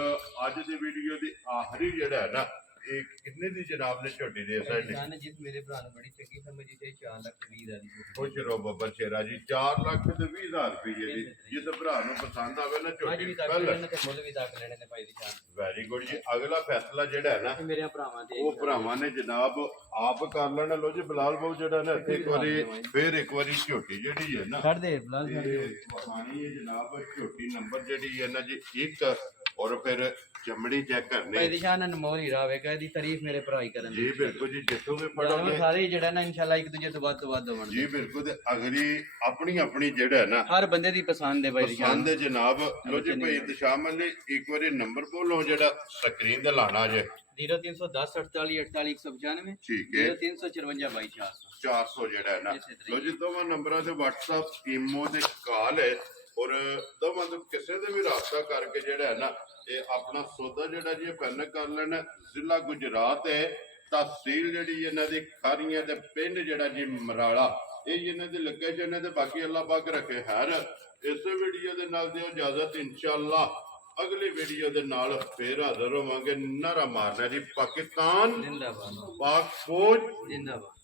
ਅੱਜ ਦੀ ਵੀਡੀਓ ਦੀ ਆਖਰੀ ਜਿਹੜਾ ਹੈ ਨਾ ਇਹ ਕਿੰਨੇ ਦੀ ਜਨਾਬ ਨੇ ਝੋਟੀ ਦੇ ਸਾਡੇ ਜਾਨ ਜਿਸ ਮੇਰੇ ਭਰਾ ਨੂੰ ਬੜੀ ਚੰਗੀ ਸਮਝੀ ਤੇ 4 ਲੱਖ 20 ਹਜ਼ਾਰ ਦੀ ਖੁਸ਼ ਰਹੋ ਬੱਬਰ ਸ਼ੇਰਾ ਜੀ 4 ਲੱਖ ਤੇ 20,000 ਰੁਪਏ ਦੀ ਜਿਸ ਭਰਾ ਨੂੰ ਪਸੰਦ ਆਵੇ ਨਾ ਅੱਜ ਝੋਟੀ ਵੀ ਤੱਕ ਪਹਿਲ ਲੈਣੇ ਤੇ ਮੁੱਲ ਵੀ ਤੱਕ ਲੈਣੇ ਨੇ ਭਾਈ ਦੀ ਜਾਨ ਵੈਰੀ ਗੁੱਡ ਜੀ ਅਗਲਾ ਫੈਸਲਾ ਜਿਹੜਾ ਹੈ ਨਾ ਇਹ ਮੇਰੇ ਭਰਾਵਾਂ ਦੇ ਉਹ ਭਰਾਵਾਂ ਨੇ ਜਨਾਬ ਆਪ ਕਰ ਲੈਣਾ ਲੋ ਜੀ ਬਲਾਲ ਬਾਬੂ ਜਿਹੜਾ ਨਾ ਇੱਥੇ ਇੱਕ ਵਾਰੀ ਫੇਰ ਇੱਕ ਵਾਰੀ ਝੋਟੀ ਜਿਹੜੀ ਹੈ ਨਾ ਛੱਡ ਦੇ ਬਲਾਲ ਵਹਾਣੀ ਹੈ ਜਨਾਬ ਝੋਟੀ ਨੰਬਰ ਜਿਹੜੀ ਹੈ ਨਾ ਜੀ 1 ਔਰ ਫਿਰ ਚਮੜੀ ਚੈੱਕ ਭਾਈ ਕਰਨੀ ਦੀ ਜਾਨ ਅਨਮੋਲ ਹੀ ਰਾਵੇਗਾ ਇਹਦੀ ਤਾਰੀਫ ਮੇਰੇ ਭਰਾ ਹੀ ਕਰਨ ਜੀ ਬਿਲਕੁਲ ਜੀ ਜਿੱਥੋਂ ਵੀ ਪੜੋਗੇ ਪੜੋਗੇ ਸਾਰੇ ਹੀ ਜਿਹੜਾ ਨਾ ਇਨਸ਼ਾਅੱਲਾ ਇੱਕ ਦੂਜੇ ਤੋਂ ਵੱਧ ਹੋਣ ਜੀ ਬਿਲਕੁਲ ਤੇ ਅਗਲੀ ਆਪਣੀ ਆਪਣੀ ਜਿਹੜਾ ਹੈ ਨਾ ਹਰ ਬੰਦੇ ਦੀ ਪਸੰਦ ਹੈ ਭਾਈ ਦੀ ਜਾਨ ਪਸੰਦ ਹੈ ਜਨਾਬ ਲੋ ਜੀ ਭਾਈ ਇਤਸ਼ਾਮ ਅਲੀ ਇੱਕ ਵਾਰੀ ਨੰਬਰ ਬੋਲੋ ਜਿਹੜਾ ਸਕਰੀਨ ਤੇ ਲਾਣਾ ਜੇ 0310 48 48 195 ਠੀਕ ਹੈ 0354 22 400 ਜਿਹੜਾ ਹੈ ਨਾ ਲੋ ਜੀ ਦੋਵਾਂ ਨੰਬਰਾਂ ਤੇ WhatsApp ਈਮੋ ਤੇ ਕਾਲ ਹੈ ਔਰ ਦੋਵਾਂ ਤੋਂ ਕਿਸੇ ਦੇ ਵੀ ਰਾਬਤਾ ਕਰਕੇ ਜਿਹੜਾ ਹੈ ਨਾ ਇਹ ਆਪਣਾ ਸੌਦਾ ਜਿਹੜਾ ਜੀ ਫਾਈਨਲ ਕਰ ਲੈਣਾ ਜ਼ਿਲ੍ਹਾ ਗੁਜਰਾਤ ਹੈ ਤਹਿਸੀਲ ਜਿਹੜੀ ਇਹਨਾਂ ਦੀ ਖਾਰੀਆਂ ਤੇ ਪਿੰਡ ਜਿਹੜਾ ਜੀ ਮਰਾਲਾ ਇਹ ਇਹਨਾਂ ਦੀ ਲੋਕੇਸ਼ਨ ਹੈ ਤੇ ਬਾਕੀ ਅੱਲਾਹ ਪਾਕ ਰੱਖੇ ਹਰ ਇਸੇ ਵੀਡੀਓ ਦੇ ਨਾਲ ਦਿਓ ਇਜਾਜ਼ਤ ਇਨਸ਼ਾਅੱਲਾ ਅਗਲੀ ਵੀਡੀਓ ਦੇ ਨਾਲ ਫੇਰ ਹਾਜ਼ਰ ਹੋਵਾਂਗੇ ਨਾਰਾ ਮਾਰਨਾ ਜੀ ਪਾਕਿਸਤਾਨ ਜ਼ਿੰਦਾਬਾਦ ਪਾਕ ਫੌਜ ਜ਼ਿੰਦਾਬਾਦ